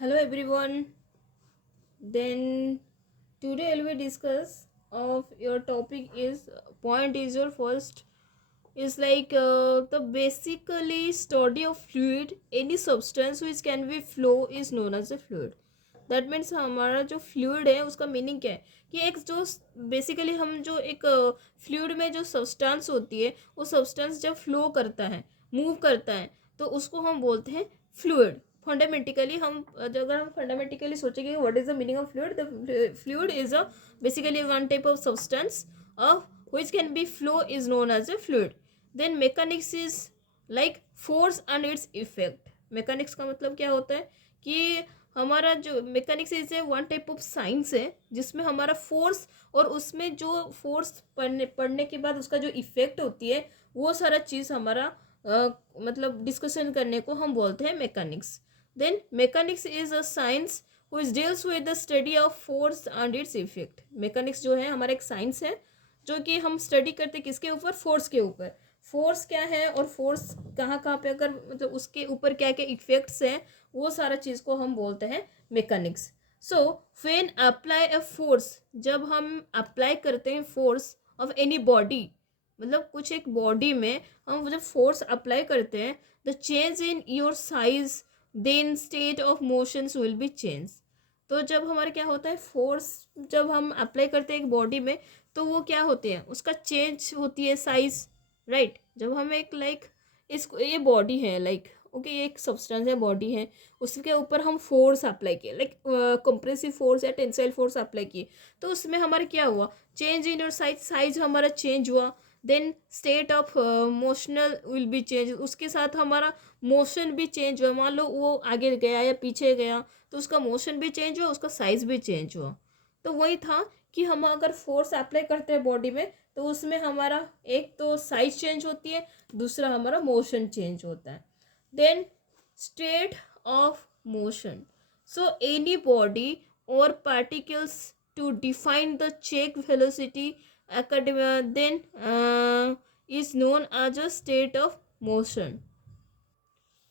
Hello everyone. Then today I will discuss of your topic is point is your first is like the basically study of fluid. Any substance which can be flow is known as a fluid. That means हमारा जो fluid है उसका meaning क्या है कि एक जो basically हम जो एक फ्लूइड में जो सब्सटेंस होती है वो सब्सटेंस जब फ्लो करता है मूव करता है तो उसको हम बोलते हैं फ्लूइड. फंडामेंटिकली हम अगर हम फंडामेंटिकली सोचेंगे what is the meaning of fluid. The fluid is a basically one type of substance of which can be flow is known as a fluid. Then mechanics is like force and its effect. mechanics का मतलब क्या होता है कि हमारा जो mechanics is a one type of science है जिसमें हमारा फोर्स और उसमें जो फोर्स पढ़ने के बाद उसका जो इफेक्ट होती है वो सारा चीज़ हमारा मतलब डिस्कशन करने को हम बोलते हैं mechanics. Then mechanics is a science which deals with the study of force and its effect. Mechanics जो है हमारा एक साइंस है जो कि हम स्टडी करते किसके ऊपर, फोर्स के ऊपर. फोर्स क्या है और फोर्स कहाँ कहाँ पे अगर मतलब उसके ऊपर क्या क्या इफेक्ट्स हैं वो सारा चीज़ को हम बोलते हैं mechanics. So when apply a force, जब हम अप्लाई करते हैं फोर्स ऑफ एनी बॉडी, मतलब कुछ एक बॉडी में हम जब फोर्स अप्लाई करते हैं the change in your size then state of motions will be change. तो जब हमारे क्या होता है फोर्स जब हम अप्लाई करते हैं एक बॉडी में तो वो क्या होते हैं उसका चेंज होती है साइज, राइट. जब हम एक लाइक इसको ये बॉडी है लाइक ओके ये एक सब्सटेंस है बॉडी है उसके ऊपर हम फोर्स अप्लाई किए लाइक कंप्रेसिव फोर्स या टेंसाइल फोर्स अप्लाई किए तो उसमें हमारा क्या हुआ change in your size, size हमारा चेंज हुआ. Then state of motional will be change, उसके साथ हमारा मोशन भी चेंज हुआ. मान लो वो आगे गया या पीछे गया तो उसका मोशन भी चेंज हुआ उसका साइज भी चेंज हुआ. तो वही था कि हम अगर फोर्स अप्लाई करते हैं बॉडी में तो उसमें हमारा एक तो साइज चेंज होती है दूसरा हमारा मोशन चेंज होता है. Then state of motion. So any body और particles to define the check velocity then is known as a state of motion.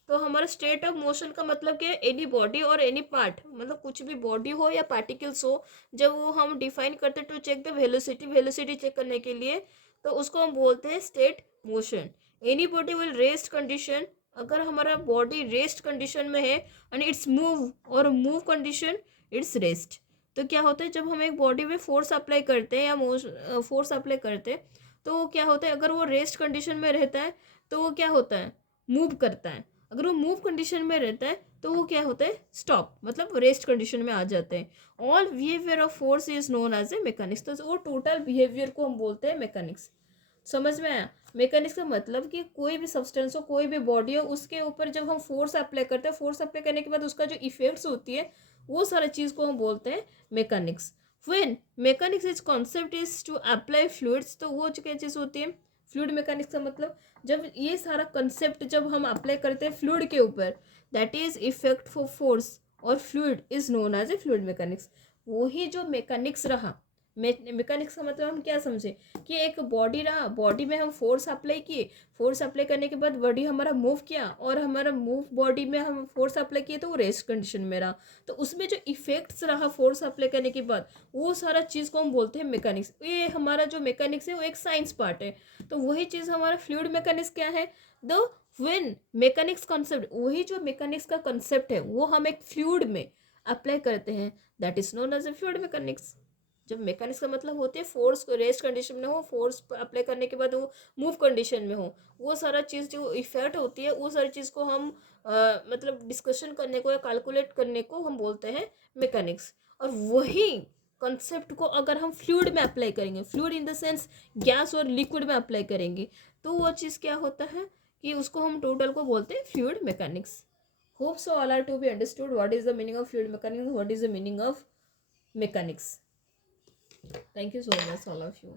तो हमारा स्टेट ऑफ मोशन का मतलब क्या है एनी बॉडी और एनी पार्ट मतलब कुछ भी बॉडी हो या पार्टिकल्स हो जब वो हम डिफाइन करते to check the velocity, velocity check करने के लिए तो उसको हम बोलते हैं state motion. Any body will rest condition, अगर हमारा बॉडी रेस्ट कंडीशन में है एंड इट्स मूव और मूव कंडीशन इट्स रेस्ट. तो क्या होता है जब हम एक बॉडी में फोर्स अप्लाई करते हैं या फोर्स अप्लाई करते हैं तो वो क्या होता है अगर वो रेस्ट कंडीशन में रहता है तो वो क्या होता है मूव करता है. अगर वो मूव कंडीशन में रहता है तो वो क्या होता है स्टॉप मतलब रेस्ट कंडीशन में आ जाते हैं. All behaviour of force is known as a mechanics. तो वो टोटल बिहेवियर को हम बोलते हैं मैकेनिक्स. समझ में आया. मैकेनिक्स का मतलब कि कोई भी सब्सटेंस हो कोई भी बॉडी हो उसके ऊपर जब हम फोर्स अप्लाई करते हैं फोर्स अप्लाई करने के बाद उसका जो इफेक्ट्स होती है वो सारा चीज़ को हम बोलते हैं mechanics. When mechanics is concept is to apply fluids, तो वो क्या चीज़ होती है फ्लूइड मैकेनिक्स का मतलब जब ये सारा कंसेप्ट जब हम अप्लाई करते हैं फ्लूइड के ऊपर that is effect for force और fluid is known as a fluid mechanics. वही जो मैकेनिक्स रहा मैकेनिक्स का मतलब हम क्या समझे कि एक बॉडी रहा बॉडी में हम फोर्स अप्लाई किए फोर्स अप्लाई करने के बाद बॉडी हमारा मूव किया और हमारा मूव बॉडी में हम फोर्स अप्लाई किए तो वो रेस्ट कंडीशन में रहा तो उसमें जो इफेक्ट्स रहा फोर्स अप्लाई करने के बाद वो सारा चीज़ को हम बोलते हैं मैकेनिक्स. ये हमारा जो मैकेनिक्स है वो एक साइंस पार्ट है. तो वही चीज़ हमारा फ्लूइड मैकेनिक्स क्या है द व्हेन मैकेनिक्स कॉन्सेप्ट वही जो मैकेनिक्स का कॉन्सेप्ट है वो हम एक फ्लूइड में अप्लाई करते हैं that is known as a fluid mechanics. जब मैकेनिक्स का मतलब होती है फोर्स को रेस्ट कंडीशन में हो फोर्स अप्लाई करने के बाद वो मूव कंडीशन में हो वो सारा चीज़ जो इफेक्ट होती है वो सारी चीज़ को हम मतलब डिस्कशन करने को या कैलकुलेट करने को हम बोलते हैं मैकेनिक्स. और वही कंसेप्ट को अगर हम फ्लूइड में अप्लाई करेंगे fluid in the sense gas और लिक्विड में अप्लाई करेंगे तो वो चीज़ क्या होता है कि उसको हम टोटल को बोलते हैं fluid mechanics. Hope so all are to be understood what is the meaning of fluid mechanics what is the meaning of mechanics. Thank you so much, all of you.